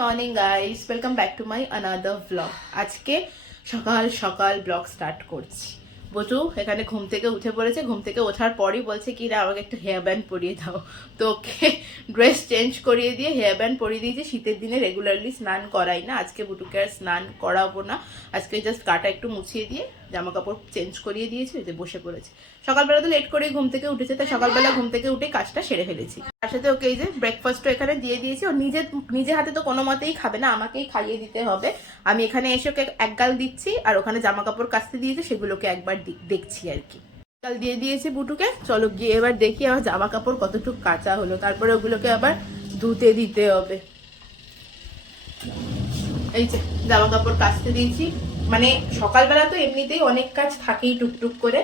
Morning guys, welcome back to my another blog. আজকে সকাল সকাল ব্লগ স্টার্ট করছি। বটু এখানে ঘুম থেকে উঠে পড়েছে। ঘুম থেকে ওঠার পরই বলছে কি না আমাকে একটু হেয়ার ব্যান্ড পরিয়ে দাও। তো ওকে ড্রেস চেঞ্জ করিয়ে দিয়ে হেয়ার ব্যান্ড পরিয়ে দিয়েছি। শীতের দিনে রেগুলারলি স্নান করাই না, আজকে বুটুকে আর স্নান করাবো না। আজকে জাস্ট গাটা একটু মুছিয়ে দিয়ে জামা কাপড় চেঞ্জ করিয়ে দিয়েছি, যে বসে পড়েছে। সকালবেলা তো লেট করে ঘুম থেকে উঠেছে, তাই সকালবেলা ঘুম থেকে উঠে কাজটা সেরে ফেলেছি। তার সাথে ওকে এই যে ব্রেকফাস্টও এখানে দিয়ে দিয়েছি। ও নিজে হাতে তো কোনো মতেই খাবে না, আমাকেই খাইয়ে দিতে হবে। আমি এখানে এসে ওকে এক গাল দিচ্ছি, আর ওখানে জামা কাপড় কাচতে দিয়েছে সেগুলোকে একবার দেখছি আর কি। গাল দিয়ে দিয়েছি বুটুকে। চলো গিয়ে এবার দেখি আমার জামা কাপড় কতটুকু কাঁচা হলো, তারপরে ওগুলোকে আবার ধুতে দিতে হবে। এই যে জামা কাপড় কাচতে দিয়েছি। মানে সকালবেলা তো এমনিতেই অনেক কাজ থাকেই টুকটুক করে,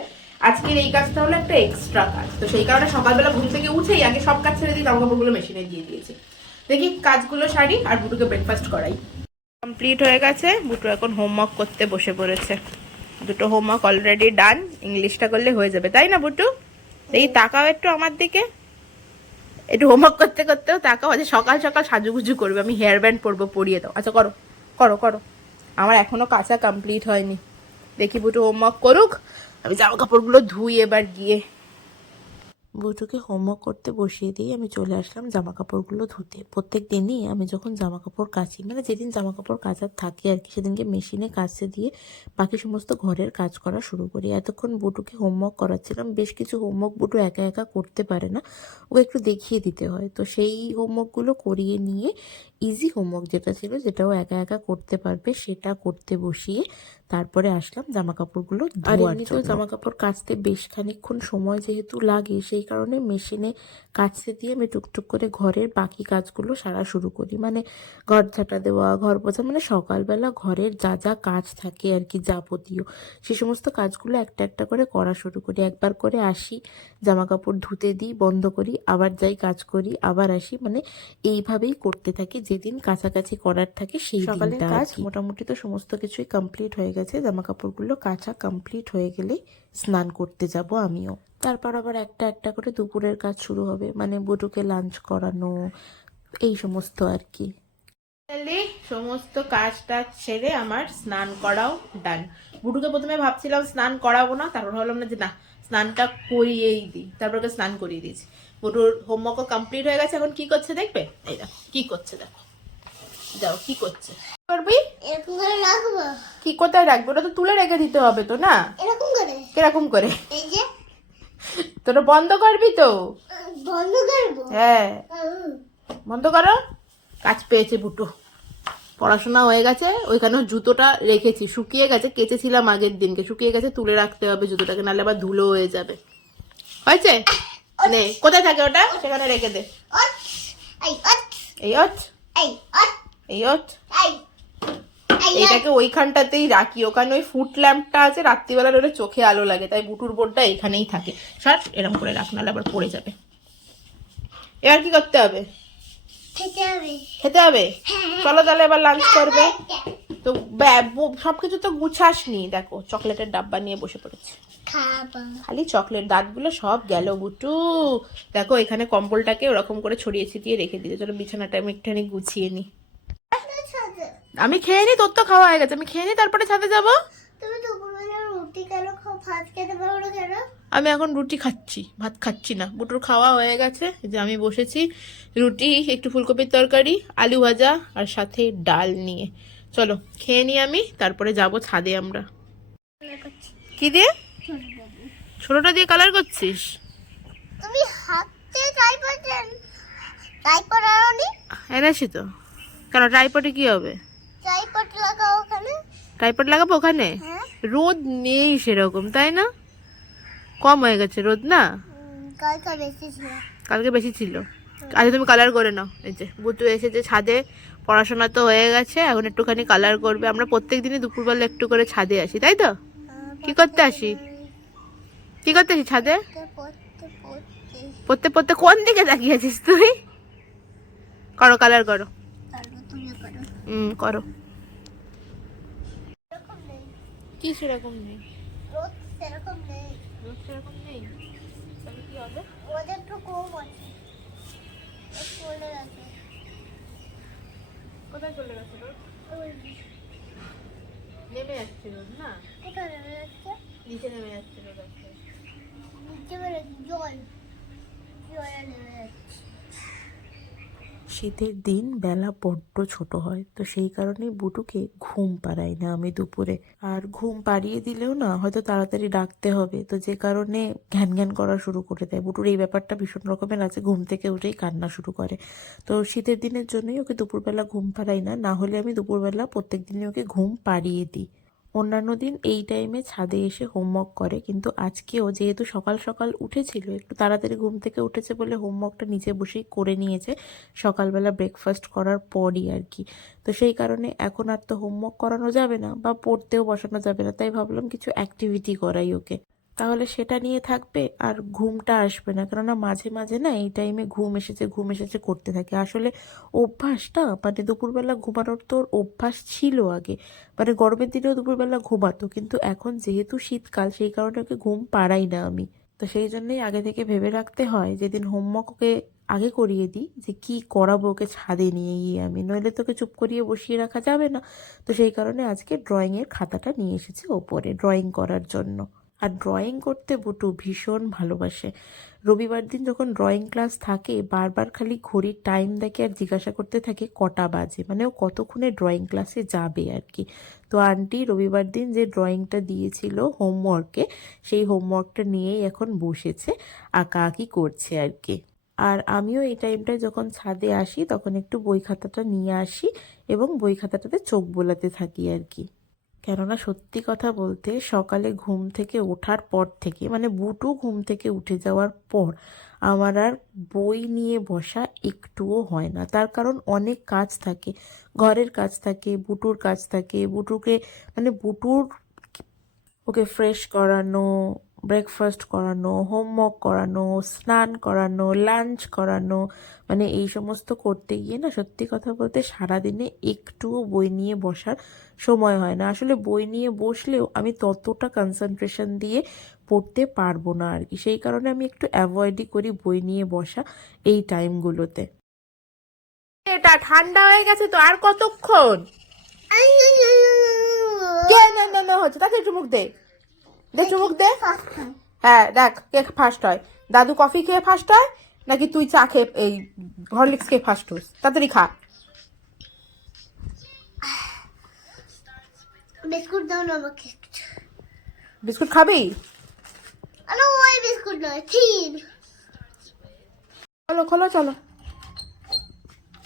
আজকের এই কাজটা হলো একটা এক্সট্রা কাজ। তো সেই কারণে সকালবেলা ঘুম থেকে উঠেই আগে সব কাজ ছেড়ে দিয়ে জামা কাপড়গুলো মেশিনে দিয়ে দিয়েছি। দেখি কাজগুলো সারি আর বুটুকে ব্রেকফাস্ট করাই। কমপ্লিট হয়ে গেছে। বুটু এখন হোমওয়ার্ক করতে বসে পড়েছে। দুটো হোমওয়ার্ক অলরেডি ডান। ইংলিশটা করলে হয়ে যাবে, তাই না বুটু? এই তাকাও একটু আমার দিকে, একটু হোমওয়ার্ক করতে করতেও তাকাও। আচ্ছা সকাল সকাল সাজুগুজু করবে, আমি হেয়ার ব্যান্ড পরবো, পরিয়ে দাও। আচ্ছা করো করো করো, আমার এখনো কাঁচা কমপ্লিট হয়নি। দেখি বুটু হোমওয়ার্ক করুক, আমি জামা কাপড়গুলো ধুই এবার গিয়ে। বুটুকে হোমওয়ার্ক করতে বসিয়ে দিয়ে আমি চলে আসলাম জামা কাপড়গুলো ধুতে। প্রত্যেক দিনই আমি যখন জামা কাপড় কাচি, মানে যেদিন জামা কাপড় কাচার থাকে আর কি, সেদিনকে মেশিনে কাচতে দিয়ে বাকি সমস্ত ঘরের কাজ করা শুরু করি। এতক্ষণ বুটুকে হোমওয়ার্ক করাচ্ছিলাম। বেশ কিছু হোমওয়ার্ক বুটু একা একা করতে পারে না, ওকে একটু দেখিয়ে দিতে হয়। তো সেই হোমওয়ার্কগুলো করিয়ে নিয়ে ইজি হোমওয়ার্ক যেটা ছিল, যেটাও একা একা করতে পারবে, সেটা করতে বসিয়ে তারপরে আসলাম জামা কাপড়গুলো ধোয়ার জন্য। আর এমনিতেও জামা কাপড় কাচতে বেশ খানিকক্ষণ সময় যেহেতু লাগে, সেই কারণে মেশিনে কাচতে দিয়ে আমি টুকটুক করে ঘরের বাকি কাজগুলো সারা শুরু করি। মানে ঘর ঝাঁটা দেওয়া, ঘর পোছা, মানে সকালবেলা ঘরের যা যা কাজ থাকে আর কি যাবতীয়, সে সমস্ত কাজগুলো একটা একটা করে করা শুরু করি। একবার করে আসি, জামা কাপড় ধুতে দিই, বন্ধ করি, আবার যাই কাজ করি, আবার আসি, মানে এইভাবেই করতে থাকি। যেদিন কাছাকাছি করার থাকে সেই সকালের কাজ মোটামুটি তো সমস্ত কিছুই কমপ্লিট হয়ে গেছে। জামা কাপড়গুলো কাঁচা কমপ্লিট হয়ে গেলে স্নান করতে যাব আমিও। তারপর আবার একটা একটা করে দুপুরের কাজ শুরু হবে, মানে বুটুকে লাঞ্চ করানো, এই সমস্ত আর কি। সমস্ত কাজটা ছেড়ে আমার স্নান করাও ডান। বুটুকে প্রথমে ভাবছিলাম স্নান করাবো না, তারপর ভাবলাম না যে না, স্নানটা করিয়েই দিই। তারপর ওকে স্নান করিয়ে দিয়েছি। বুটুর হোমওয়ার্কও কমপ্লিট হয়ে গেছে। এখন কি করছে দেখবে, এই দেখো কি করছে, দেখো যাও কি করছে। করবি কি, কোথায় রাখবো? ওটা তো তুলে রেখে দিতে হবে তো, না এরকম করে? কিরকম করে? এই যে তোরা বন্ধ করবি তো? বন্ধ করবো? হ্যাঁ বন্ধ করো। কাজ পেয়েছে বুটু, পড়াশোনা হয়ে গেছে। ওইখানেও জুতোটা রেখেছি, শুকিয়ে গেছে, কেচেছিলাম আগের দিনকে, শুকিয়ে গেছে, তুলে রাখতে হবে জুতোটাকে, নাহলে আবার ধুলো হয়ে যাবে। হয়েছে? নে কোথায় থাকে ওটা, সেখানে রেখে দে। এই এইটাকে ওইখানটাতেই রাখি, ওখানে ওই ফুট ল্যাম্পটা আছে, রাত্রিবেলা ওটা চোখে আলো লাগে, তাই বুটুর বোর্ডটা এখানেই থাকে। সর এরকম করে রাখ, নাহলে আবার পড়ে যাবে। এবার কি করতে হবে? খেতে হবে। চলো তাহলে এবার লাঞ্চ করবে তো। সবকিছু তো গুছাসনি, দেখো চকলেটের ডাব্বা নিয়ে বসে পড়েছে, খালি চকলেট। দাঁতগুলো সব গেল বুটু। দেখো এখানে কম্বলটাকে ওরকম করে ছড়িয়ে ছিটিয়ে রেখে দিয়েছে। চলো বিছানাটা আমি একটুখানি গুছিয়ে নি। আমি খেয়ে নি, তোর তো খাওয়া হয়ে গেছে, আমি খেয়ে নি তারপরে ছাদে যাবো। আমি এখন রুটি খাচ্ছি, ভাত খাচ্ছি না। বুটুর খাওয়া হয়ে গেছে, যে আমি বসেছি রুটি, একটু ফুলকপির তরকারি, আলু ভাজা আর সাথে ডাল নিয়ে। চলো খেয়ে নি আমি, তারপরে যাব ছাদে আমরা। কি দিয়ে? ছোটটা দিয়ে কালার করছিস? তুমি হাতে ট্রাইপড আনোনি? এনেছি তো। কেন ট্রাইপডে কি হবে? ট্রাইপড লাগাও ওখানে। ট্রাইপড লাগাবো ওখানে? রোদ নেই সেরকম, তাই না? কম হয়ে গেছে রোদ, না? কালকে বেশি ছিল। আচ্ছা তুমি কালার করে নাও। এই যে বুটু এসেছে ছাদে, পড়াশোনা তো হয়ে গেছে, এখন একটুখানি কালার করবে। আমরা প্রত্যেক দিনই দুপুরবেলা একটু করে ছাদে আসি, তাই তো? কি করতে আসি? কি করতে আসি ছাদে? পড়তে পড়তে। কোন দিকে তাকিয়ে আছিস তুই? করো কালার করো। করো। কি সেরকম নেই? রোদ সেরকম নেই। রোদ সেরকম নেই, তাহলে কি হবে? রোদ একটু কম আছে, কোথায় চলে গেছে রোদ? নেমে যাচ্ছে রোদ না, কোথায় নেমে যাচ্ছে? নিচে নেমে যাচ্ছে রোদ আজকে। নিচে বেরো জল জলে নেমে যাচ্ছে। শীতের দিন বেলা বড্ড ছোট হয়, তো সেই কারণেই বুটুকে ঘুম পাড়াই না আমি দুপুরে। আর ঘুম পাড়িয়ে দিলেও না হয়তো তাড়াতাড়ি ডাকতে হবে, তো যে কারণে ঘ্যান ঘ্যান করা শুরু করে দেয়। বুটুর এই ব্যাপারটা ভীষণ রকমের আছে, ঘুম থেকে উঠেই কান্না শুরু করে। তো শীতের দিনের জন্যই ওকে দুপুরবেলা ঘুম পাড়াই না, না হলে আমি দুপুরবেলা প্রত্যেক দিনই ওকে ঘুম পাড়িয়ে দিই। অন্যান্য দিন এই টাইমে ছাদে এসে হোমওয়ার্ক করে, কিন্তু আজকেও যেহেতু সকাল সকাল উঠেছিল, একটু তাড়াতাড়ি ঘুম থেকে উঠেছে বলে হোমওয়ার্কটা নিচে বসেই করে নিয়েছে সকালবেলা ব্রেকফাস্ট করার পরই আর কি। তো সেই কারণে এখন আর তো হোমওয়ার্ক করানো যাবে না বা পড়তেও বসানো যাবে না, তাই ভাবলাম কিছু অ্যাক্টিভিটি করাই ওকে, তাহলে সেটা নিয়ে থাকবে আর ঘুমটা আসবে না। কেননা মাঝে মাঝে না এই টাইমে ঘুম এসেছে করতে থাকে। আসলে অভ্যাসটা মানে দুপুরবেলা ঘুমানোর তো ওর অভ্যাস ছিল আগে, মানে গরমের দিনেও দুপুরবেলা ঘুমাতো, কিন্তু এখন যেহেতু শীতকাল সেই কারণে ওকে ঘুম পাড়াই না আমি। তো সেই জন্যই আগে থেকে ভেবে রাখতে হয়, যেদিন হোমওয়ার্ক ওকে আগে করিয়ে দিই যে কি করাবো ওকে ছাদে নিয়ে গিয়ে আমি, নইলে তোকে চুপ করিয়ে বসিয়ে রাখা যাবে না। তো সেই কারণে আজকে ড্রয়িংয়ের খাতাটা নিয়ে এসেছে ওপরে ড্রয়িং করার জন্য। আর ড্রয়িং করতে বুটু ভীষণ ভালোবাসে। রবিবার দিন যখন ড্রয়িং ক্লাস থাকে বারবার খালি ঘড়ির টাইম দেখে আর জিজ্ঞাসা করতে থাকে কটা বাজে, মানে ও কতক্ষণে ড্রয়িং ক্লাসে যাবে আর কি। তো আন্টি রবিবার দিন যে ড্রয়িংটা দিয়েছিল হোমওয়ার্কে, সেই হোমওয়ার্কটা নিয়েই এখন বসেছে, আঁকাআঁকি করছে আর কি। আর আমিও এই টাইমটায় যখন ছাদে আসি তখন একটু বই খাতাটা নিয়ে আসি এবং বই খাতাটাতে চোখ বোলাতে থাকি আর কি। কেননা সত্যি কথা বলতে সকালে ঘুম থেকে ওঠার পর থেকে, মানে বুটু ঘুম থেকে উঠে যাওয়ার পর আমার আর বই নিয়ে বসা একটুও হয় না। তার কারণ অনেক কাজ থাকে, ঘরের কাজ থাকে, বুটুর কাজ থাকে, বুটুকে মানে বুটুর ওকে ফ্রেশ করানো, ব্রেকফাস্ট করানো, হোমওয়ার্ক করানো, স্নান করানো, লাঞ্চ করানো, মানে এই সমস্ত করতে গিয়ে না সত্যি কথা বলতে সারাদিনে একটুও বই নিয়ে বসার সময় হয় না। আসলে বই নিয়ে বসলেও আমি ততটা কনসেন্ট্রেশন দিয়ে পড়তে পারবো না আর কি, সেই কারণে আমি একটু অ্যাভয়েডই করি বই নিয়ে বসা এই টাইমগুলোতে। এটা ঠান্ডা হয়ে গেছে তো, আর কতক্ষণ? না না না হচ্ছে, তাকে চুমুক দে, দে চুমুক দে। হ্যাঁ দেখ কে ফার্স্ট হয়, দাদু কফি খেয়ে ফার্স্ট হয় নাকি তুই চা খেয়ে এই হরলিক্স খেয়ে ফার্স্ট হোস? তাড়াতাড়ি খা। বিস্কুট দাও না আমাকে। বিস্কুট খাবি? আরে ওই বিস্কুট নয়, থিন। চলো খোলো চলো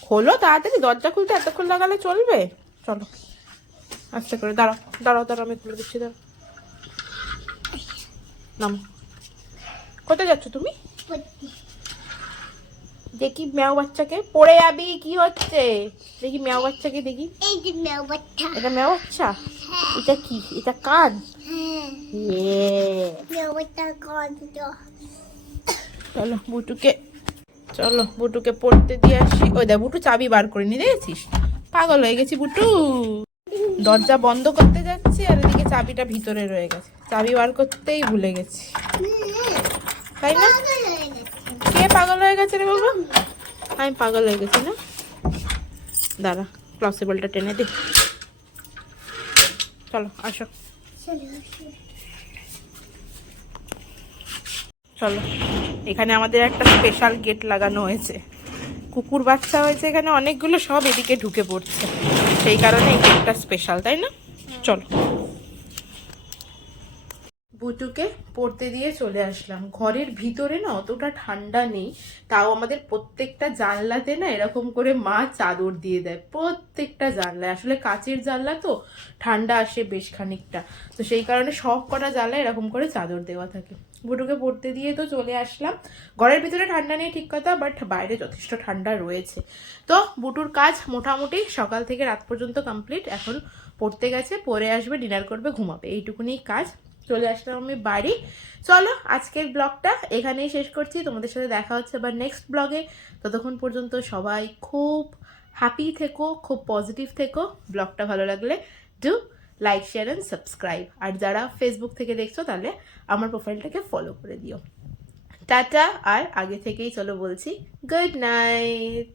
খোলো তাড়াতাড়ি, দরজা খুলতে এতক্ষণ লাগালে চলবে? চলো আস্তে করে, দাঁড়াও দাঁড়াও দাঁড়াও, আমি খুলে দিচ্ছি, দাঁড়াও। নাম কোথায় যাচ্ছ তুমি? দেখি ম্যাও বাচ্চাকে, পড়ে যাবি, কি হচ্ছে দেখি ম্যাও বাচ্চাকে দেখি। এই যে মেও বাচ্চা। এটা ম্যাও বাচ্চা? এটা কি, এটা কাজ? হ্যাঁ মেও বাচ্চা কাজ। চলো বুটুকে, চলো বুটুকে পড়তে দিয়ে আসি। ওই দেখ বুটু চাবি বার করে নি, দেখেছিস? পাগল হয়ে গেছি বুটু, দরজা বন্ধ করতে যাচ্ছি আর এদিকে চাবিটা ভিতরে রয়ে গেছে, চাবি বার করতেই ভুলে গেছি, তাই না? কে পাগল হয়ে গেছে রে বাবা? আমি পাগল হয়ে গেছি না? দাঁড়া ক্লসেবলটা টেনে দে, চলো আসো চলো। এখানে আমাদের একটা স্পেশাল গেট লাগানো হয়েছে, কুকুর বাচ্চা হয়েছে এখানে অনেকগুলো, সব এদিকে ঢুকে পড়ছে, সেই কারণে এই গেটটা স্পেশাল, তাই না? চলো বুটুকে পড়তে দিয়ে চলে আসলাম। ঘরের ভিতরে না অতটা ঠান্ডা নেই, তাও আমাদের প্রত্যেকটা জানলাতে না এরকম করে মা চাদর দিয়ে দেয়, প্রত্যেকটা জানলায়। আসলে কাচের জানলা তো ঠান্ডা আসে বেশ খানিকটা, তো সেই কারণে সব কটা জানলায় এরকম করে চাদর দেওয়া থাকে। বুটুকে পড়তে দিয়ে তো চলে আসলাম। ঘরের ভিতরে ঠান্ডা নেই ঠিক কথা, বাট বাইরে যথেষ্ট ঠান্ডা রয়েছে। তো বুটুর কাজ মোটামুটি সকাল থেকে রাত পর্যন্ত কমপ্লিট। এখন পড়তে গেছে, পরে আসবে, ডিনার করবে, ঘুমাবে, এইটুকুনি কাজ। চলে আসলাম আমি বাড়ি। চলো আজকের ব্লগটা এখানেই শেষ করছি, তোমাদের সাথে দেখা হচ্ছে আবার নেক্সট ব্লগে। ততক্ষণ পর্যন্ত সবাই খুব হ্যাপি থেকো, খুব পজিটিভ থেকো। ব্লগটা ভালো লাগলে do like share and subscribe. আর যারা ফেসবুক থেকে দেখছো তাহলে আমার প্রোফাইলটাকে ফলো করে দিও। টাটা। আর আগে থেকেই চলো বলছি গুড নাইট।